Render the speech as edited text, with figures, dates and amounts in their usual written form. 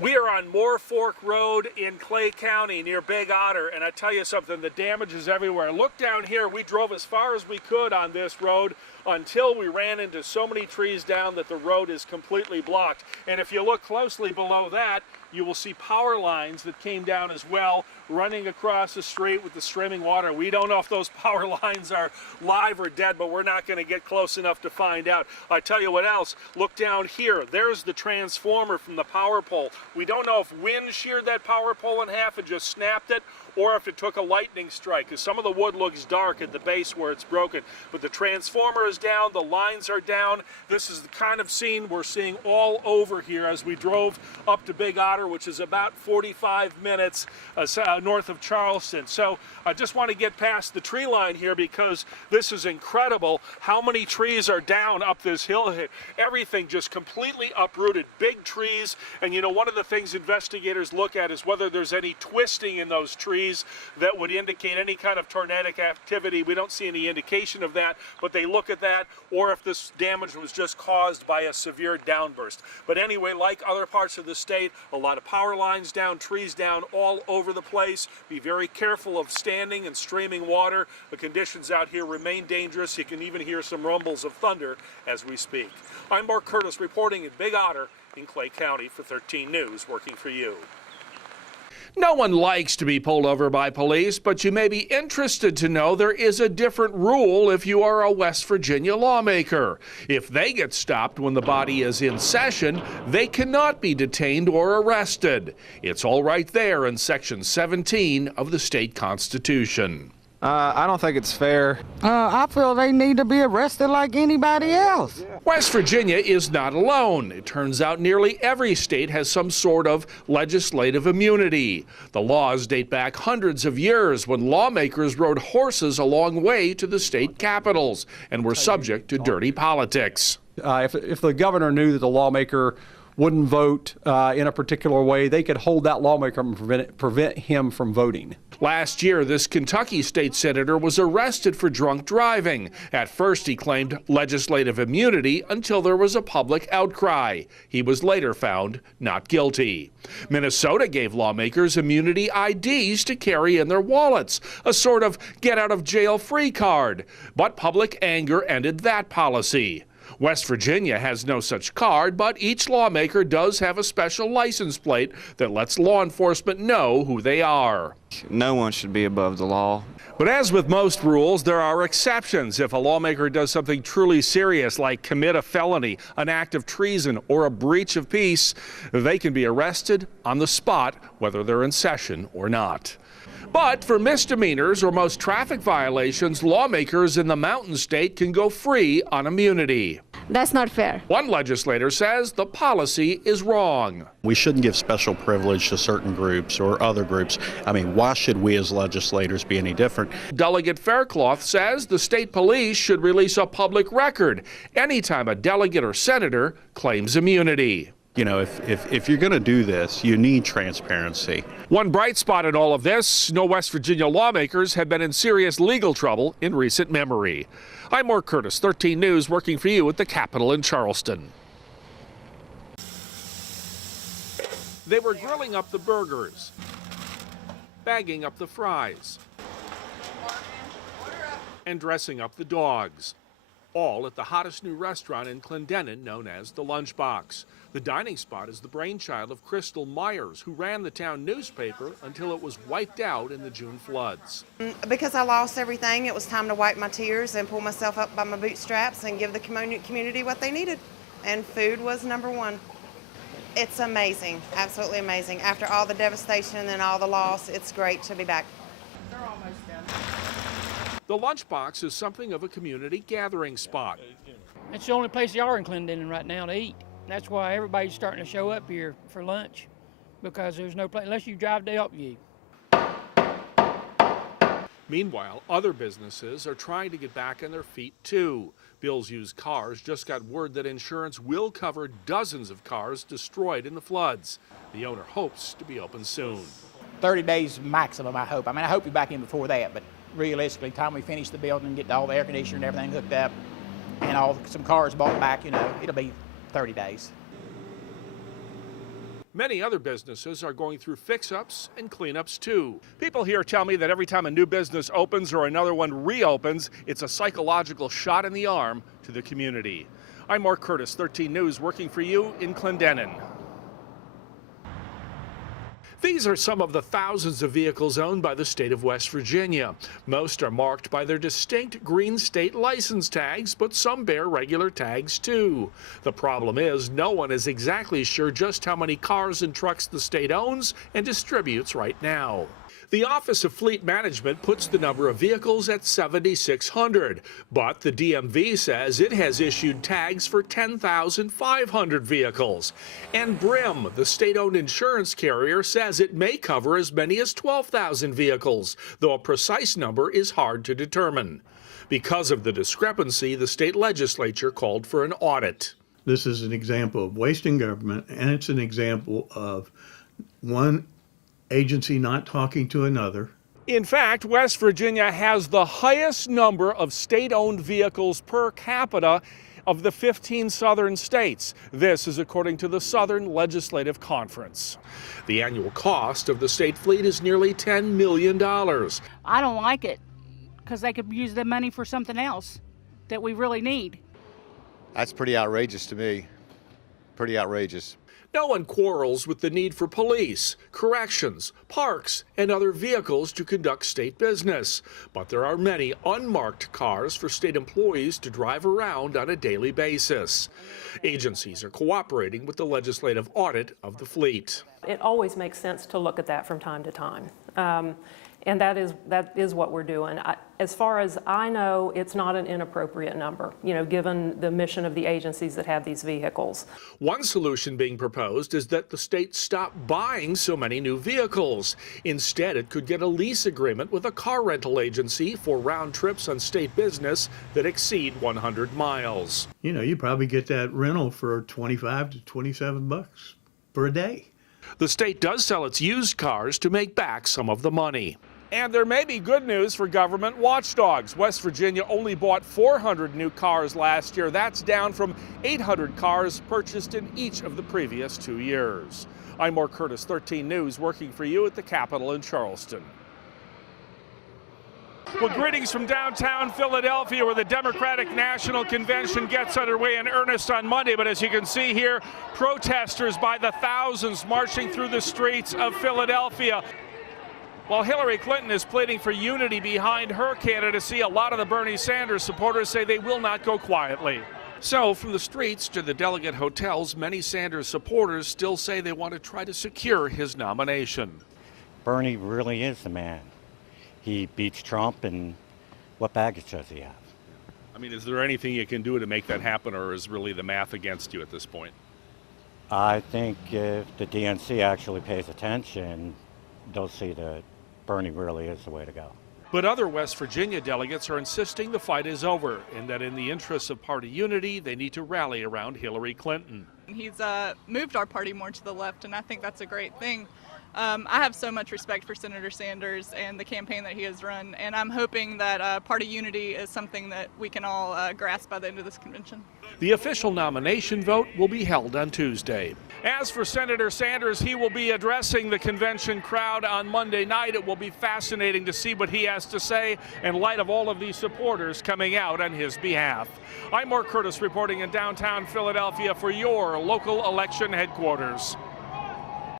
We are on Moore Fork Road in Clay County near Big Otter, and I tell you something, the damage is everywhere. Look down here, we drove as far as we could on this road until we ran into so many trees down that the road is completely blocked. And if you look closely below that, you will see power lines that came down as well, running across the street with the streaming water. We don't know if those power lines are live or dead, but we're not going to get close enough to find out. I tell you what else, look down here. There's the transformer from the power pole. We don't know if wind sheared that power pole in half and just snapped it, or if it took a lightning strike, because some of the wood looks dark at the base where it's broken. But the transformer is down, the lines are down. This is the kind of scene we're seeing all over here as we drove up to Big Otter, which is about 45 minutes north of Charleston. So I just want to get past the tree line here because this is incredible how many trees are down up this hill. Everything just completely uprooted, big trees. And you know, one of the things investigators look at is whether there's any twisting in those trees that would indicate any kind of tornadic activity. We don't see any indication of that, but they look at that, or if this damage was just caused by a severe downburst. But anyway, like other parts of the state, a lot of power lines down, trees down all over the place. Be very careful of standing and streaming water. The conditions out here remain dangerous. You can even hear some rumbles of thunder as we speak. I'm Mark Curtis reporting in Big Otter in Clay County for 13 News, working for you. No one likes to be pulled over by police, but you may be interested to know there is a different rule if you are a West Virginia lawmaker. If they get stopped when the body is in session, they cannot be detained or arrested. It's all right there in Section 17 of the state constitution. I don't think it's fair. I feel they need to be arrested like anybody else. West Virginia is not alone. It turns out nearly every state has some sort of legislative immunity. The laws date back hundreds of years when lawmakers rode horses a long way to the state capitals and were subject to dirty politics. If the governor knew that the lawmaker wouldn't vote in a particular way, they could hold that lawmaker and prevent him from voting. Last year, this Kentucky state senator was arrested for drunk driving. At first, he claimed legislative immunity until there was a public outcry. He was later found not guilty. Minnesota gave lawmakers immunity IDs to carry in their wallets, a sort of get-out-of-jail-free card. But public anger ended that policy. West Virginia has no such card, but each lawmaker does have a special license plate that lets law enforcement know who they are. No one should be above the law. But as with most rules, there are exceptions. If a lawmaker does something truly serious, like commit a felony, an act of treason, or a breach of peace, they can be arrested on the spot, whether they're in session or not. But for misdemeanors or most traffic violations, lawmakers in the Mountain State can go free on immunity. That's not fair. One legislator says the policy is wrong. We shouldn't give special privilege to certain groups or other groups. I mean, why should we as legislators be any different? Delegate Faircloth says the state police should release a public record anytime a delegate or senator claims immunity. You know, if you're going to do this, you need transparency. One bright spot in all of this, no West Virginia lawmakers have been in serious legal trouble in recent memory. I'm Mark Curtis, 13 News, working for you at the Capitol in Charleston. They were grilling up the burgers, bagging up the fries, and dressing up the dogs, all at the hottest new restaurant in Clendenin known as the Lunchbox. The dining spot is the brainchild of Crystal Myers, who ran the town newspaper until it was wiped out in the June floods. Because I lost everything, it was time to wipe my tears and pull myself up by my bootstraps and give the community what they needed. And food was number one. It's amazing, absolutely amazing. After all the devastation and all the loss, it's great to be back. They're almost done. The Lunchbox is something of a community gathering spot. It's the only place you are in Clendenin right now to eat. That's why everybody's starting to show up here for lunch, because there's no place, unless you drive to Elkview. Meanwhile, other businesses are trying to get back on their feet too. Bill's Used Cars just got word that insurance will cover dozens of cars destroyed in the floods. The owner hopes to be open soon. 30 days maximum, I hope. I mean, I hope we're back in before that, but realistically, time we finish the building and get all the air conditioner and everything hooked up and some cars bought back, you know, it'll be 30 days. Many other businesses are going through fix-ups and cleanups too. People here tell me that every time a new business opens or another one reopens, it's a psychological shot in the arm to the community. I'm Mark Curtis, 13 News, working for you in Clendenin. These are some of the thousands of vehicles owned by the state of West Virginia. Most are marked by their distinct green state license tags, but some bear regular tags too. The problem is no one is exactly sure just how many cars and trucks the state owns and distributes right now. The Office of Fleet Management puts the number of vehicles at 7,600, but the DMV says it has issued tags for 10,500 vehicles. And Brim, the state-owned insurance carrier, says it may cover as many as 12,000 vehicles, though a precise number is hard to determine. Because of the discrepancy, the state legislature called for an audit. This is an example of wasting government, and it's an example of one agency not talking to another. In fact, West Virginia has the highest number of state-owned vehicles per capita of the 15 southern states. This is according to the Southern Legislative Conference. The annual cost of the state fleet is nearly $10 million. I don't like it because they could use the money for something else that we really need. That's pretty outrageous to me. Pretty outrageous. No one quarrels with the need for police, corrections, parks, and other vehicles to conduct state business. But there are many unmarked cars for state employees to drive around on a daily basis. Agencies are cooperating with the legislative audit of the fleet. It always makes sense to look at that from time to time. And that is what we're doing. As far as I know, it's not an inappropriate number, given the mission of the agencies that have these vehicles. One solution being proposed is that the state stop buying so many new vehicles. Instead, it could get a lease agreement with a car rental agency for round trips on state business that exceed 100 miles. You probably get that rental for 25 to 27 bucks per day. The state does sell its used cars to make back some of the money. And there may be good news for government watchdogs. West Virginia only bought 400 new cars last year. That's down from 800 cars purchased in each of the previous 2 years. I'm Mark Curtis, 13 News, working for you at the Capitol in Charleston. Well, greetings from downtown Philadelphia, where the Democratic National Convention gets underway in earnest on Monday. But as you can see here, protesters by the thousands marching through the streets of Philadelphia. While Hillary Clinton is pleading for unity behind her candidacy, a lot of the Bernie Sanders supporters say they will not go quietly. So, from the streets to the delegate hotels, many Sanders supporters still say they want to try to secure his nomination. Bernie really is the man. He beats Trump, and what baggage does he have? I mean, is there anything you can do to make that happen, or is really the math against you at this point? I think if the DNC actually pays attention, they'll see that Bernie really is the way to go. But other West Virginia delegates are insisting the fight is over, and that in the interests of party unity, they need to rally around Hillary Clinton. He's moved our party more to the left, and I think that's a great thing. I have so much respect for Senator Sanders and the campaign that he has run, and I'm hoping that party unity is something that we can all grasp by the end of this convention. The official nomination vote will be held on Tuesday. As for Senator Sanders, he will be addressing the convention crowd on Monday night. It will be fascinating to see what he has to say in light of all of these supporters coming out on his behalf. I'm Mark Curtis reporting in downtown Philadelphia for your local election headquarters.